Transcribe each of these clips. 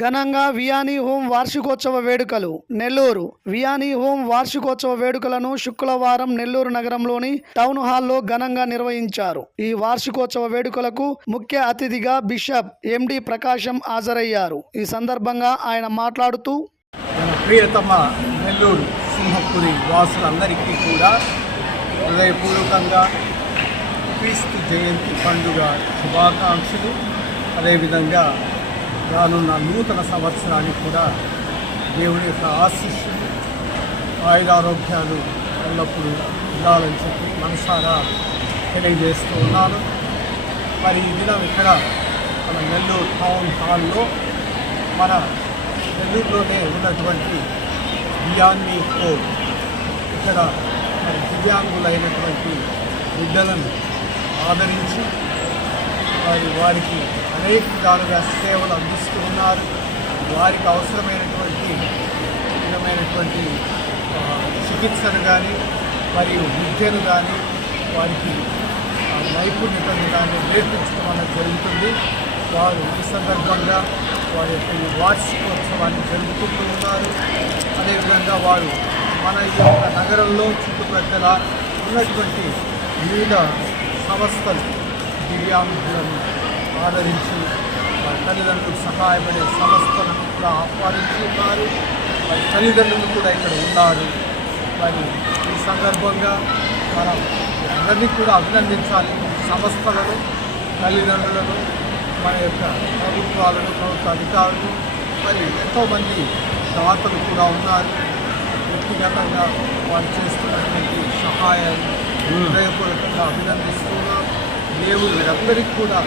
ఘనంగా వియానీ హోం వార్షికోత్సవ వేడుకలు నెల్లూరు. వియానీ హోం వార్షికోత్సవ వేడుకలను శుక్రవారం నెల్లూరు నగరంలోని టౌన్ హాల్లో ఘనంగా నిర్వహించారు. ఈ వార్షికోత్సవ వేడుకలకు ముఖ్య అతిథిగా బిషప్ ఎండి ప్రకాశం హాజరయ్యారు. ఈ సందర్భంగా ఆయన మాట్లాడుతూ, ప్రియతమ నెల్లూరు సింహపురి వాసులందరికీ కూడా హృదయపూర్వకంగా క్రీస్తు జయంతి పండుగ శుభాకాంక్షలు. అదేవిధంగా రానున్న నూతన సంవత్సరానికి కూడా దేవుని యొక్క ఆశీస్సులు, ఆయురారోగ్యాలు ఎల్లప్పుడూ ఉండాలని చెప్పి మనసారా తెలియజేస్తూ ఉన్నాను. మరి ఈ దినం ఇక్కడ మన నెల్లూరు టౌన్ హాల్లో మన నెల్లూరులోనే ఉన్నటువంటి వియానీ హోం ఇక్కడ మరి దివ్యాంగులైనటువంటి బిడ్డలను ఆదరించి వారికి అనేక విధాలుగా సేవలు అందిస్తూ ఉన్నారు. వారికి అవసరమైనటువంటి చికిత్సను కానీ మరియు విద్యను కానీ వారికి నైపుణ్యతను కానీ నేర్పించడం అనేది జరుగుతుంది. వారు ఈ సందర్భంగా వారి యొక్క వార్షికోత్సవాన్ని జరుపుకుంటూ ఉన్నారు. అదేవిధంగా వారు మన యొక్క నగరంలో చుట్టుప్రక్కల ఉన్నటువంటి వివిధ సంస్థలు దివ్యాంగులను ఆదరించి వారి తల్లిదండ్రులకు సహాయపడే సంస్థలను కూడా ఆహ్వానించి ఉన్నారు. వారి తల్లిదండ్రులు కూడా ఇక్కడ ఉన్నారు. మరి ఈ సందర్భంగా మనం అందరినీ కూడా అభినందించాలి. సంస్థలను, తల్లిదండ్రులను, మన యొక్క ప్రభుత్వాలను, ప్రభుత్వ అధికారులు, మరి ఎంతోమంది దాతలు కూడా ఉన్నారు. వ్యక్తిగతంగా వారు చేస్తున్నటువంటి సహాయాన్ని హృదయపూర్వకంగా అభినందిస్తున్నాం. దేవుడు వీరందరికీ కూడా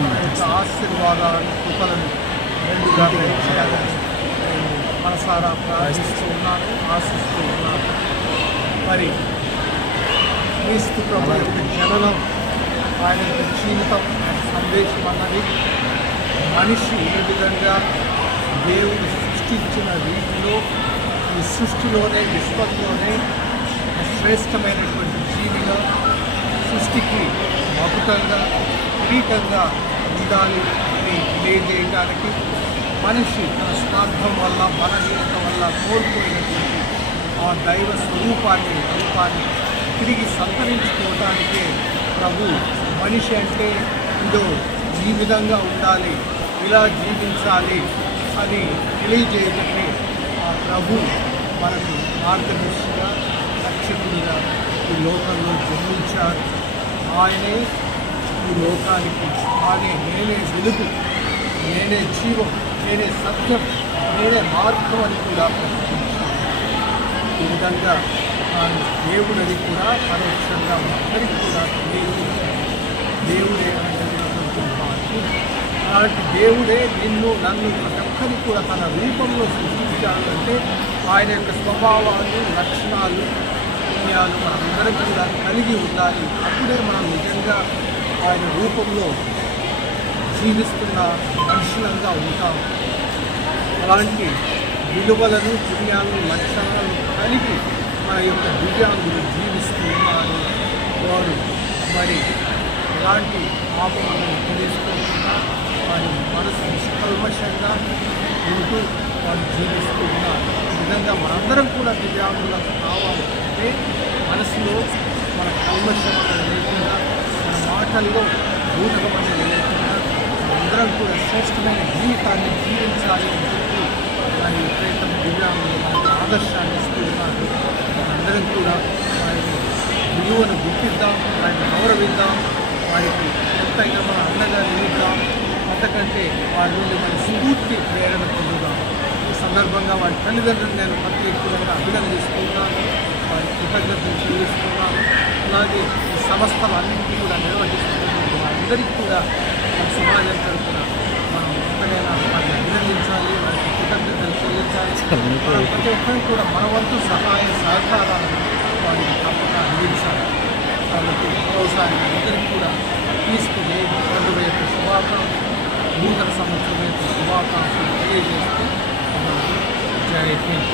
మన యొక్క ఆశీర్వాదాలను, కృపలను రెండుగా చేయాలని నేను మనసారా ప్రార్థిస్తూ ఉన్నాను, ఆశిస్తూ ఉన్నాను. మరి క్రీస్తు ప్రభు యొక్క జననం, ఆయన యొక్క జీవితం, సందేశం అన్నది మనిషి ఏ విధంగా దేవుడు సృష్టించిన రీతిలో ఈ సృష్టిలోనే, విశ్వంలోనే శ్రేష్టమైనటువంటి జీవిగా సృష్టికి మకుటంగా, కిరీటంగా ఉండాలి అని తెలియజేయడానికి మనిషి తన స్వార్థం వల్ల, బలహీనత వల్ల కోల్పోయినటువంటి ఆ దైవ రూపాన్ని తిరిగి సంతరించుకోవటానికే ప్రభు మనిషి అంటే ఇదో ఈ విధంగా ఉండాలి, ఇలా జీవించాలి అని తెలియజేయటమే ఆ ప్రభు మనకు మార్గదర్శిగా, రక్షకుడిగా ఈ లోకంలో జన్మించారు. ఆయనే ఈ లోకానికి నేనే వెలుగు, నేనే జీవం, నేనే సత్యం, నేనే మార్గం అని కూడా ప్రకటించారు. ఈ విధంగా తాను దేవుడని కూడా పరోక్షంగా అందరికీ కూడా తెలియజేశారు. దేవుడే అనేటువంటి వాటి అలాంటి దేవుడే నన్ను ప్రతి ఒక్కరికి కూడా తన రూపంలో సృష్టించాడు. అంటే ఆయన యొక్క స్వభావాలు, లక్షణాలు, పుణ్యాలు మనందరం కూడా కలిగి ఉండాలి. అప్పుడే మనం నిజంగా ఆయన రూపంలో జీవిస్తున్న మనుషులంగా ఉంటాం. అలాంటి విలువలను, పుణ్యాలను, లక్షణాలను కలిగి మన యొక్క దివ్యాంగులు జీవిస్తూ ఉన్నారు. వారు మరి ఎలాంటి పాపములను తెలుసుకోకుండా వారి మనసు నిష్కల్మషంగా ఉంటూ వారు జీవిస్తూ ఉన్నారు. ఈ విధంగా మనందరం కూడా దివ్యాంగులకు కావాలి అంటే మనసులో మన కల్మషం అనేది లేకుండా, మన మాటల్లో బూటకం అనేది లేకుండా మనందరం కూడా శ్రేష్టమైన జీవితాన్ని జీవించాలి అని చెప్పి వారి ప్రయత్నం దివ్యాంగులు మనకు ఆదర్శాన్ని ఇస్తూ ఉన్నారు. మనందరం కూడా వారి విలువను గుర్తిద్దాం, వారిని గౌరవిద్దాం, వారికి ఎంతైనా మన అండగా నిలుద్దాం. అంతకంటే వారి నుండి మన స్ఫూర్తి ప్రేరణ పొందుదాం. ఈ సందర్భంగా వారి తల్లిదండ్రులను నేను ప్రత్యేకంగా అభినందిస్తున్నాను, వారి కృతజ్ఞతలు చెల్లిస్తున్నాను. అలాగే ఈ సంస్థలన్నింటినీ కూడా నిర్వహిస్తున్నటువంటి వారందరికీ కూడా మన సమాజం తరఫున మనం ఎంతైనా వారిని అభినందించాలి, వారికి కృతజ్ఞతలు చెల్లించాలి. ప్రతి ఒక్కరికి కూడా మన వంతు సహాయ సహకారాలను వారికి తప్పక అందించాలి. కాబట్టి మరోసారి అందరికీ కూడా తీసుకుని పండుగ యొక్క శుభాకాంక్షలు, నూతన సంవత్సరం యొక్క శుభాకాంక్షలు తెలియజేస్తూ జై హింద్.